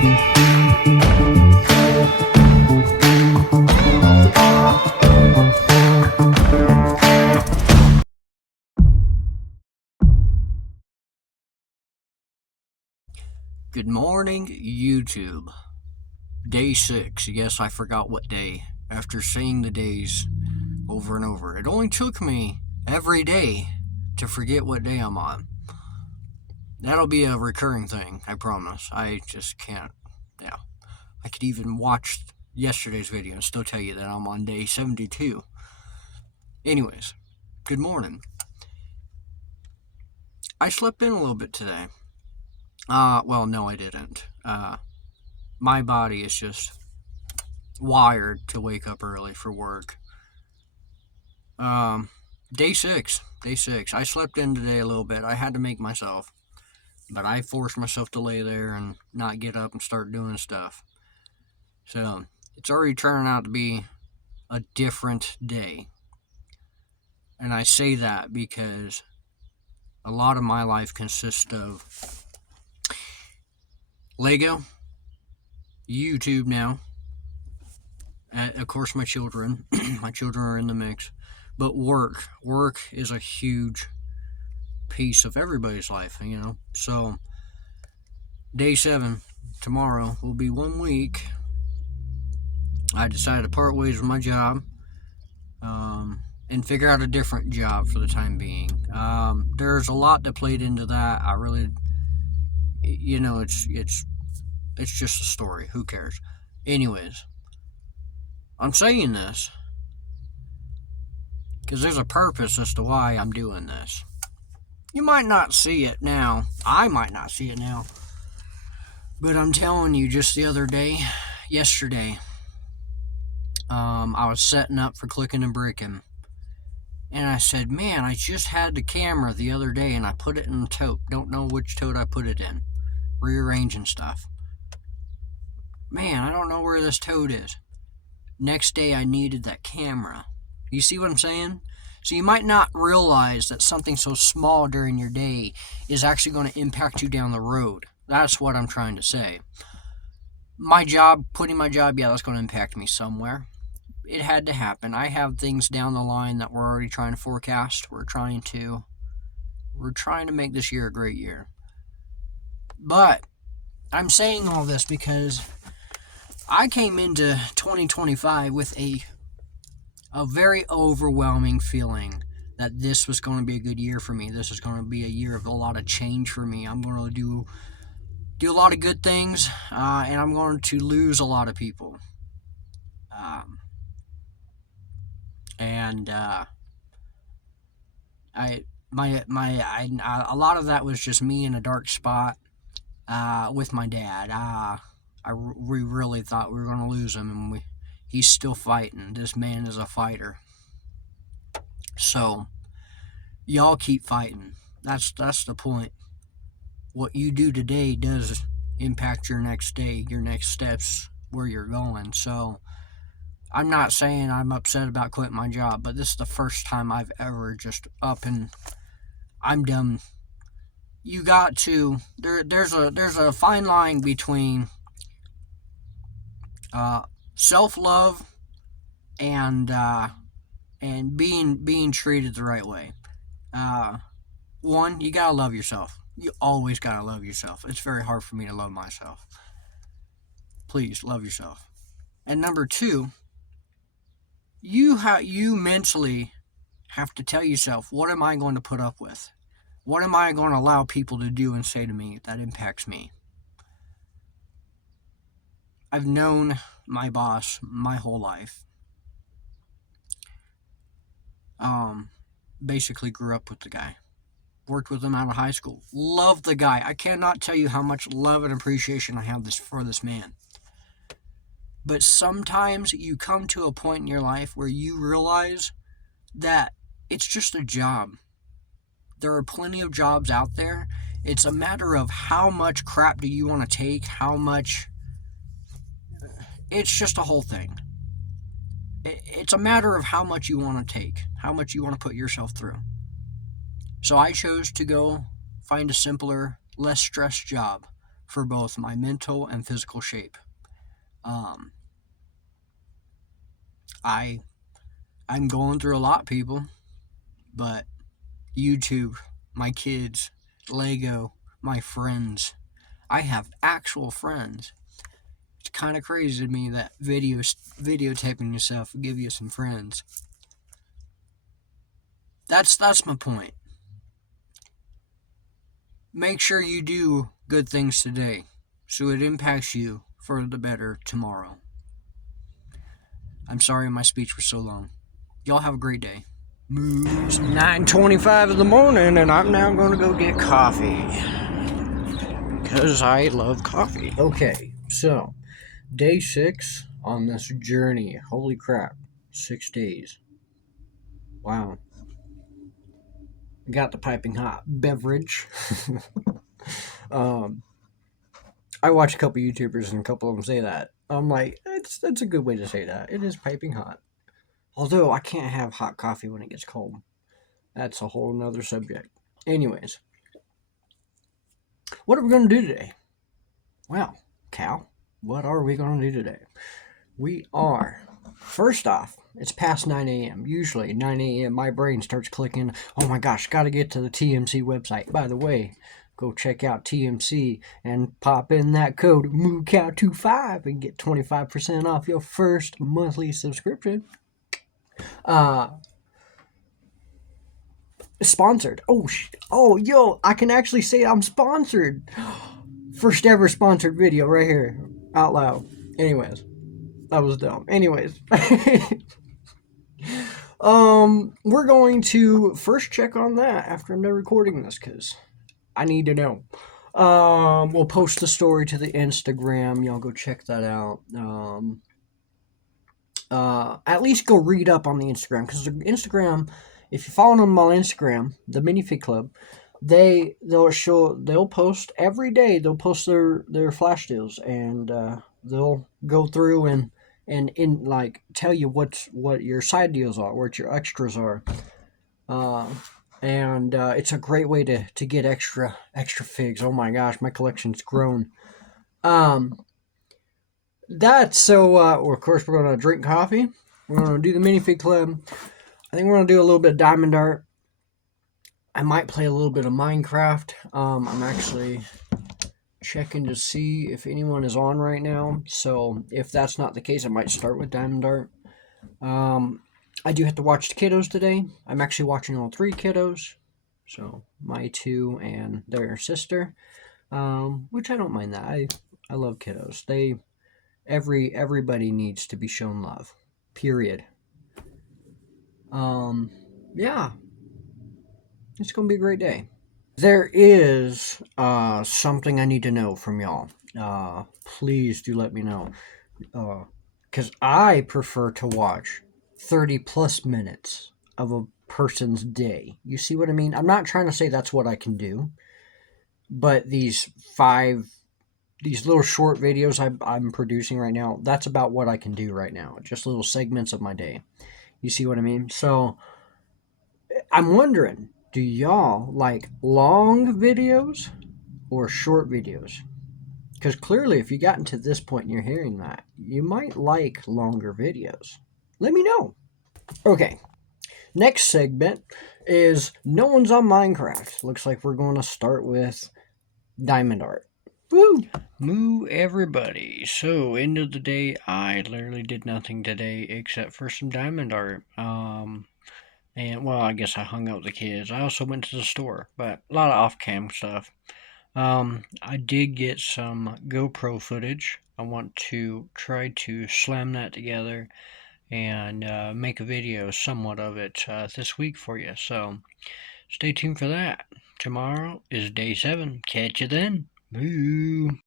Good morning, YouTube. Day 6. Yes, I forgot what day. After saying the days over and over. It only took me every day to forget what day I'm on. That'll be a recurring thing, I promise. I just can't. Yeah. I could even watch yesterday's video and still tell you that I'm on day 72. Anyways, good morning. I slept in a little bit today. Well, no, I didn't. My body is just wired to wake up early for work. Day 6. I slept in today a little bit. I had to make myself, but I forced myself to lay there and not get up and start doing stuff. So it's already turning out to be a different day. And I say that because a lot of my life consists of Lego, YouTube now, and of course my children. My children are in the mix. But work is a huge piece of everybody's life, you know. So day 7, tomorrow, will be 1 week. I decided to part ways with my job and figure out a different job for the time being. There's a lot that played into that. I really, you know, it's just a story. Who cares? Anyways, I'm saying this because there's a purpose as to why I'm doing this. You might not see it now. I might not see it now. But I'm telling you, just the other day, yesterday, I was setting up for clicking and bricking. And I said, man, I just had the camera the other day and I put it in the tote. Don't know which tote I put it in. Rearranging stuff. Man, I don't know where this tote is. Next day, I needed that camera. You see what I'm saying? So you might not realize that something so small during your day is actually going to impact you down the road. That's what I'm trying to say. My job, quitting my job, yeah, that's going to impact me somewhere. It had to happen. I have things down the line that we're already trying to forecast. We're trying to make this year a great year. But I'm saying all this because I came into 2025 with a very overwhelming feeling that this was going to be a good year for me. This is going to be a year of a lot of change for me. I'm going to do a lot of good things, and I'm going to lose a lot of people. A lot of that was just me in a dark spot with my dad. We really thought we were going to lose him, and he's still fighting. This man is a fighter. So, y'all keep fighting. That's the point. What you do today does impact your next day, your next steps, where you're going. So, I'm not saying I'm upset about quitting my job, but this is the first time I've ever just up and I'm done. You got to there's a fine line between self-love and being treated the right way. One, you gotta love yourself. You always gotta love yourself. It's very hard for me to love myself. Please love yourself. And number 2, you mentally have to tell yourself, what am I going to put up with? What am I going to allow people to do and say to me that impacts me? I've known my boss my whole life. Basically grew up with the guy. Worked with him out of high school. Love the guy. I cannot tell you how much love and appreciation I have for this man. But sometimes you come to a point in your life where you realize that it's just a job. There are plenty of jobs out there. It's a matter of how much crap do you want to take, how much. It's just a whole thing. It's a matter of how much you want to take, how much you want to put yourself through. So I chose to go find a simpler, less stressed job for both my mental and physical shape. Um, I'm going through a lot, people, but YouTube, my kids, Lego, my friends. I have actual friends. It's kind of crazy to me that videotaping yourself will give you some friends. That's my point. Make sure you do good things today so it impacts you for the better tomorrow. I'm sorry my speech was so long. Y'all have a great day. It's 9:25 in the morning and I'm now going to go get coffee. Because I love coffee. Okay, so day 6 on this journey. Holy crap. 6 days. Wow. Got the piping hot beverage. I watch a couple YouTubers and a couple of them say that. I'm like, that's a good way to say that. It is piping hot. Although I can't have hot coffee when it gets cold. That's a whole nother subject. Anyways, what are we going to do today? Well, Cal, what are we going to do today? We are, first off, it's past 9 a.m. Usually 9 a.m. my brain starts clicking, oh my gosh, got to get to the TMC website. By the way, go check out TMC and pop in that code MooCow25 and get 25% off your first monthly subscription. Sponsored. Oh, yo, I can actually say I'm sponsored. First ever sponsored video right here, out loud. Anyways, that was dumb. Anyways, we're going to first check on that after I'm done recording this because I need to know. We'll post the story to the Instagram. Y'all go check that out. At least go read up on the Instagram because the Instagram, if you follow them on Instagram, the Minifig Club, they'll post every day. They'll post their flash deals and they'll go through and in like tell you what your side deals are, what your extras are. And it's a great way to get extra figs. Oh my gosh, my collection's grown. That's so. Well, of course, we're gonna drink coffee. We're gonna do the minifig club. I think we're gonna do a little bit of diamond art. I might play a little bit of Minecraft. I'm actually checking to see if anyone is on right now. So if that's not the case, I might start with diamond art. I do have to watch the kiddos today. I'm actually watching all 3 kiddos. So my 2 and their sister, which I don't mind that. I love kiddos. Everybody needs to be shown love. Period. Yeah. It's gonna be a great day. There is something I need to know from y'all. Please do let me know. Because I prefer to watch 30 plus minutes of a person's day. You see what I mean? I'm not trying to say that's what I can do, but these little short videos I'm producing right now, that's about what I can do right now. Just little segments of my day. You see what I mean? So I'm wondering, do y'all like long videos or short videos? Because clearly, if you gotten to this point and you're hearing that, you might like longer videos. Let me know. Okay, next segment is No One's on Minecraft. Looks like we're going to start with diamond art. Woo! Moo everybody. So, end of the day, I literally did nothing today except for some diamond art. And, well, I guess I hung out with the kids. I also went to the store, but a lot of off-cam stuff. I did get some GoPro footage. I want to try to slam that together and make a video somewhat of it this week for you. So stay tuned for that. Tomorrow is day 7. Catch you then. Boo.